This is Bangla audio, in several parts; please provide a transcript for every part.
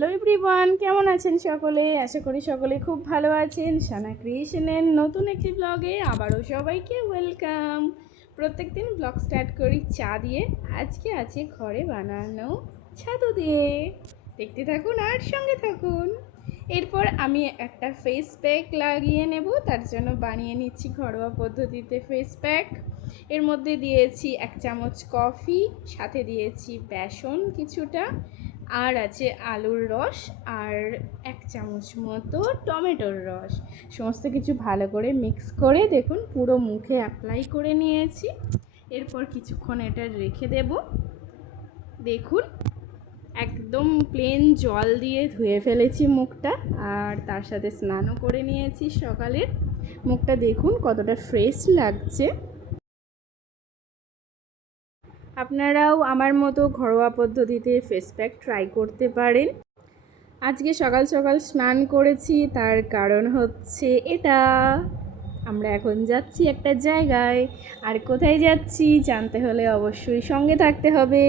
হ্যালো এভরিওয়ান, কেমন আছেন সকলে? আশা করি সকলে খুব ভালো আছেন। সানা ক্রিয়েশনের নতুন একটি ব্লগে আবারও সবাইকে ওয়েলকাম। প্রত্যেকদিন ব্লগ স্টার্ট করি চা দিয়ে, আজকে আছে ঘরে বানানো ছাতু দিয়ে। দেখতে থাকুন আর সঙ্গে থাকুন। এরপর আমি একটা ফেস প্যাক লাগিয়ে নেব, তার জন্য বানিয়ে নিচ্ছি ঘরোয়া পদ্ধতিতে ফেস প্যাক। এর মধ্যে দিয়েছি 1 চামচ কফি, সাথে দিয়েছি বেসন কিছুটা, আর আছে আলুর রস আর 1 চামচ মতো টমেটোর রস। সমস্ত কিছু ভালো করে মিক্স করে দেখুন পুরো মুখে অ্যাপ্লাই করে নিয়েছি। এরপর কিছুক্ষণ এটা রেখে দেব। দেখুন একদম প্লেন জল দিয়ে ধুয়ে ফেলেছি মুখটা, আর তার সাথে স্নানও করে নিয়েছি সকালের। মুখটা দেখুন কতটা ফ্রেশ লাগছে। আপনারাও আমার মতো ঘরোয়া পদ্ধতিতে ফেস প্যাক ট্রাই করতে পারেন। আজকে সকাল সকাল স্নান করেছি, তার কারণ হচ্ছে এটা, আমরা এখন যাচ্ছি একটা জায়গায়। আর কোথায় যাচ্ছি জানতে হলে অবশ্যই সঙ্গে থাকতে হবে।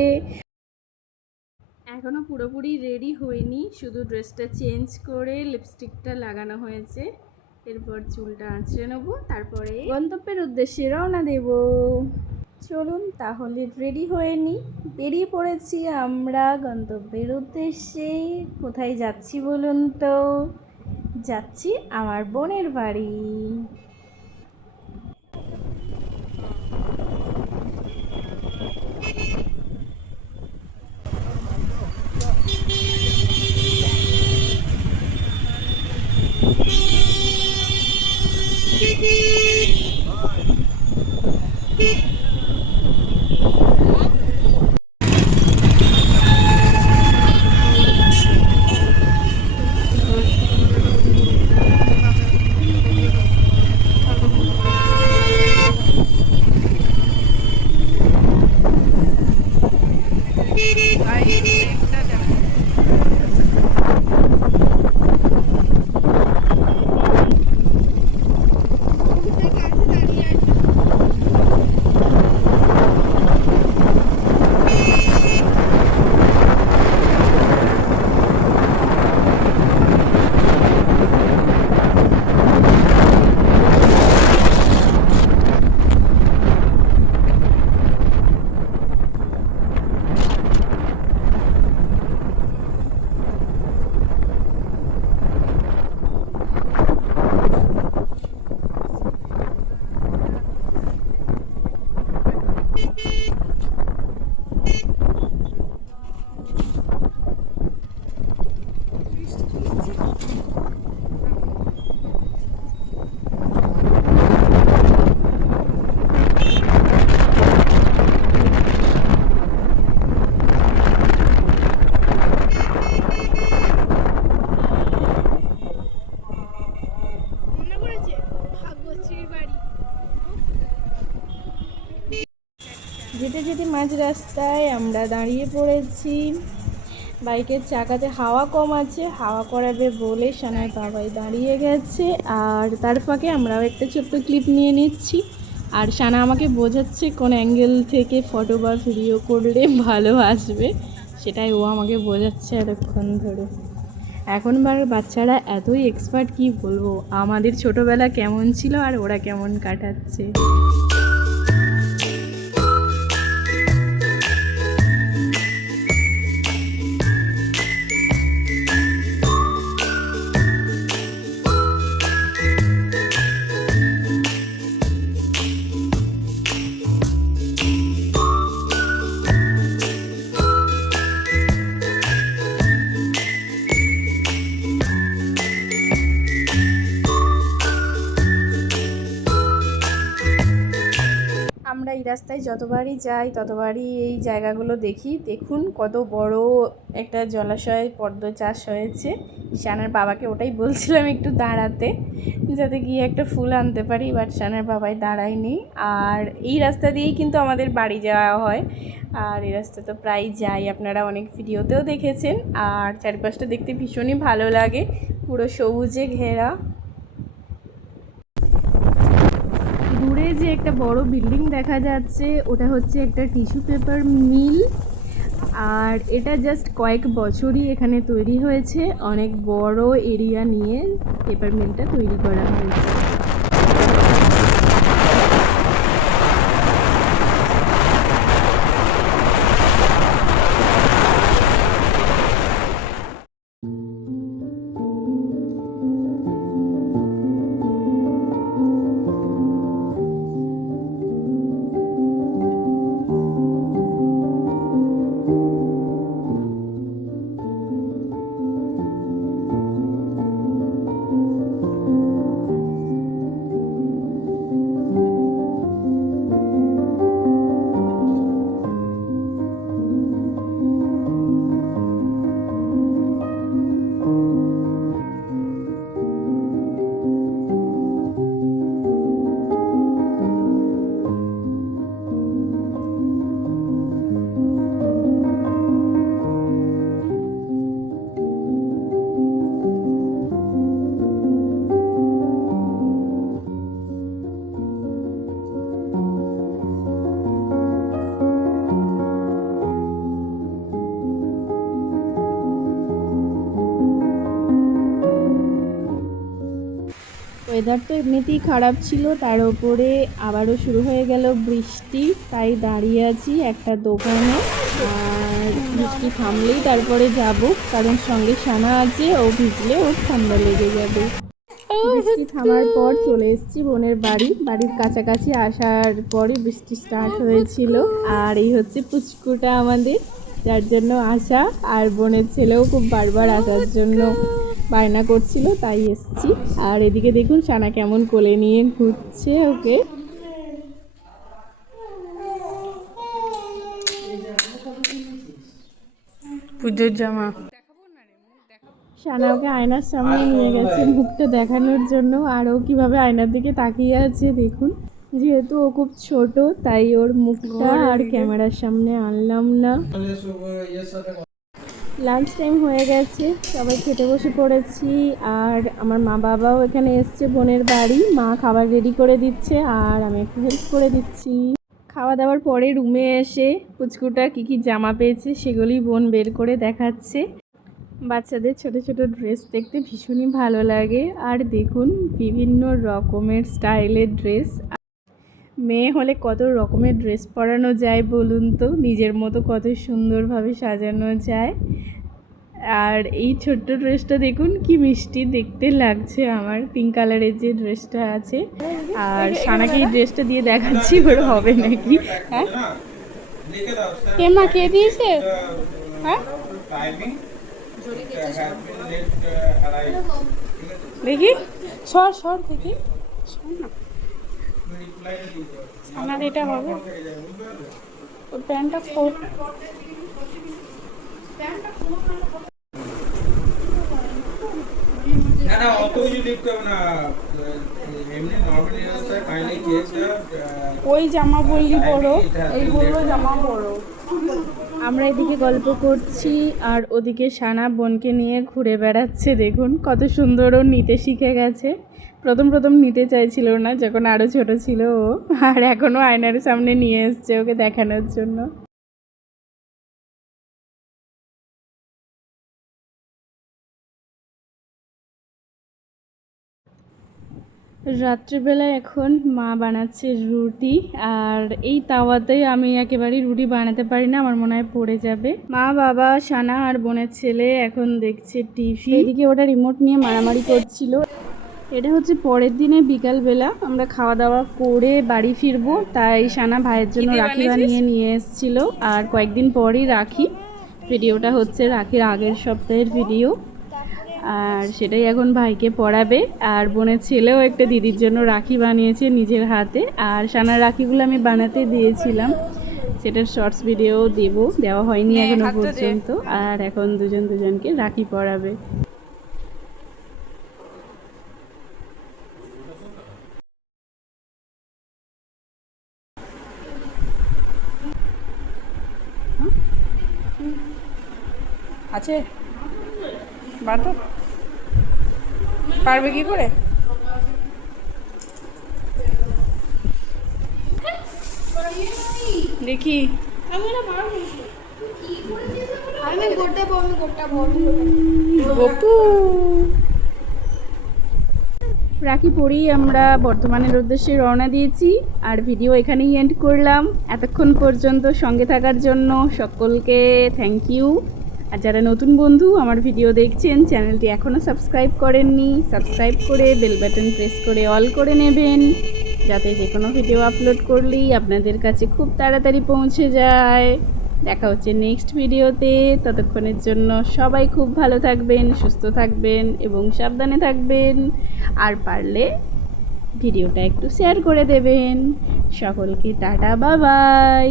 এখনও পুরোপুরি রেডি হইনি, শুধু ড্রেসটা চেঞ্জ করে লিপস্টিকটা লাগানো হয়েছে। এরপর চুলটা আঁচড়ে নেবো, তারপরে গন্তব্যের উদ্দেশ্যে রওনা দেব। চলুন তাহলে রেডি হয়ে নিই। বেরিয়ে পড়েছি আমরা গন্তব্যের উদ্দেশ্যে। কোথায় যাচ্ছি বলুন তো? যাচ্ছি আমার বোনের বাড়ি। যেতে যেতে মাঝ রাস্তায় আমরা দাঁড়িয়ে পড়েছি। বাইকের চাকাতে হাওয়া কম আছে, হাওয়া করাবে বলে সানার বাবাই দাঁড়িয়ে গেছে। আর তার ফাঁকে আমরাও একটা ছোট্ট ক্লিপ নিয়ে নিচ্ছি। আর সানা আমাকে বোঝাচ্ছে কোন অ্যাঙ্গেল থেকে ফটো বা ভিডিও করলে ভালো আসবে, সেটাই ও আমাকে বোঝাচ্ছে এতক্ষণ ধরে। এখনকার বাচ্চারা এতই এক্সপার্ট, কি বলবো। আমাদের ছোটোবেলা কেমন ছিল আর ওরা কেমন কাটাচ্ছে। আমরা এই রাস্তায় যতবারই যাই ততবারই এই জায়গাগুলো দেখি। দেখুন কত বড় একটা জলাশয় পদ্ম চাষ হয়েছে। সানার বাবাকে ওটাই বলছিলাম একটু দাঁড়াতে, যাতে গিয়ে একটা ফুল আনতে পারি, বাট সানার বাবাই দাঁড়ায়নি। আর এই রাস্তা দিয়েই কিন্তু আমাদের বাড়ি যাওয়া হয়, আর এই রাস্তা তো প্রায় যাই, আপনারা অনেক ভিডিওতেও দেখেছেন। আর চারপাশটা দেখতে ভীষণই ভালো লাগে, পুরো সবুজে ঘেরা। দূরে যে একটা বড় বিল্ডিং দেখা যাচ্ছে, ওটা হচ্ছে একটা টিস্যু পেপার মিল। আর এটা জাস্ট কয়েক বছরই এখানে তৈরি হয়েছে, অনেক বড় এরিয়া নিয়ে পেপার মিলটা তৈরি করা হয়েছে। ওয়েদার তো এমনিতেই খারাপ ছিল, তার ওপরে আবারও শুরু হয়ে গেল বৃষ্টি, তাই দাঁড়িয়ে আছি একটা দোকানে। আর বৃষ্টি থামলেই তারপরে যাব, কারণ সঙ্গে সানা আছে, ও ভিজলে ওর ঠান্ডা লেগে যাবে। বৃষ্টি থামার পর চলে এসেছি বোনের বাড়ির কাছাকাছি আসার পরে বৃষ্টি স্টার্ট হয়েছিল। আর এই হচ্ছে পুচকুটা আমাদের, যার জন্য আসা। আর বোনের ছেলেও খুব বারবার আসার জন্য বায়না করছিল, তাই এসছি। আর এদিকে দেখুন সানা কেমন কোলে নিয়ে ঘুরছে ওকে। পুজোর জামা সানা ওকে আয়নার সামনে নিয়ে গেছে মুখটা দেখানোর জন্য, আর ও কীভাবে আয়নার দিকে তাকিয়ে আছে দেখুন। যেহেতু ও খুব ছোট, তাই ওর মুখটা আর ক্যামেরার সামনে আনলাম না। লাঞ্চ টাইম হয়ে গেছে, সবাই খেতে বসে পড়েছি। আর আমার মা বাবাও এখানে এসছে বোনের বাড়ি, মা খাবার রেডি করে দিচ্ছে আর আমি একটু হেল্প করে দিচ্ছি। খাওয়া দাওয়ার পরে রুমে এসে পুচকুটা কী কী জামা পেয়েছে সেগুলি বোন বের করে দেখাচ্ছে। বাচ্চাদের ছোট ছোট ড্রেস দেখতে ভীষণই ভালো লাগে। আর দেখুন বিভিন্ন রকমের স্টাইলের ড্রেস। মেয়ে হলে কত রকমের ড্রেস পরানো যায় বলুন তো, নিজের মতো কত সুন্দরভাবে সাজানো যায়। আর এই ছোট্ট ড্রেসটা দেখুন কি মিষ্টি দেখতে লাগছে আমার, পিঙ্ক কালারের যে ড্রেসটা আছে। আর সানাকে এই ড্রেসটা দিয়ে দেখাচ্ছি ওর হবে নাকি। হ্যাঁ কে মা কে দিয়েছে? হ্যাঁ দেখি সর সর দেখি আমার এটা হবে। ওর প্যান্টটা ফোট না অত কিছু লিখতে হবে না, এমনি নরমালি আছে ফাইনালি কেসটা ওই জামা বললি বড়, এইগুলো জামা বড়। আমরা এদিকে গল্প করছি আর ওদিকে সানা বোনকে নিয়ে ঘুরে বেড়াচ্ছে। দেখুন কত সুন্দর ও নিতে শিখে গেছে। প্রথম নিতে চাইছিল না যখন আরও ছোট ছিল ও, আর এখনও আয়নার সামনে নিয়ে এসছে ওকে দেখানোর জন্য। রাত্রিবেলা এখন মা বানাচ্ছে রুটি, আর এই তাওয়াতে আমি একেবারেই রুটি বানাতে পারি না, আমার মনে হয় পড়ে যাবে। মা বাবা সানা আর বোনের ছেলে এখন দেখছে টিভি, এদিকে ওটা রিমোট নিয়ে মারামারি করছিল। এটা হচ্ছে পরের দিনে বিকালবেলা আমরা খাওয়া দাওয়া করে বাড়ি ফিরবো, তাই সানা ভাইয়ের জন্য রাখি বানিয়ে নিয়ে এসেছিল। আর কয়েকদিন পরই রাখি, ভিডিওটা হচ্ছে রাখির আগের সপ্তাহের ভিডিও। আর সেটাই এখন ভাইকে পরাবে। আর বোনের ছেলেও একটা দিদির জন্য রাখি বানিয়েছে নিজের হাতে। আর সানার রাখিগুলো আমি বানাতে দিয়েছিলাম, সেটার শর্টস ভিডিও দেওয়া হয়নি এখনো পর্যন্ত। আর এখন দুজনকে রাখি পরাবে। আছে বাটো পারবে কি করে? দেখি আমি গোটা বড় গপু রাখি পরেই আমরা বর্তমানের উদ্দেশ্যে রওনা দিয়েছি আর ভিডিও এখানেই এন্ড করলাম। এতক্ষণ পর্যন্ত সঙ্গে থাকার জন্য সকলকে থ্যাংক ইউ। আর যারা নতুন বন্ধু আমার ভিডিও দেখছেন, চ্যানেলটি এখনও সাবস্ক্রাইব করেননি, সাবস্ক্রাইব করে বেল বাটন প্রেস করে অল করে নেবেন, যাতে যে কোনো ভিডিও আপলোড করলেই আপনাদের কাছে খুব তাড়াতাড়ি পৌঁছে যায়। দেখা হচ্ছে নেক্সট ভিডিওতে। ততক্ষণের জন্য সবাই খুব ভালো থাকবেন, সুস্থ থাকবেন এবং সাবধানে থাকবেন। আর পারলে ভিডিওটা একটু শেয়ার করে দেবেন। সকলকে টাটা, বাই বাই।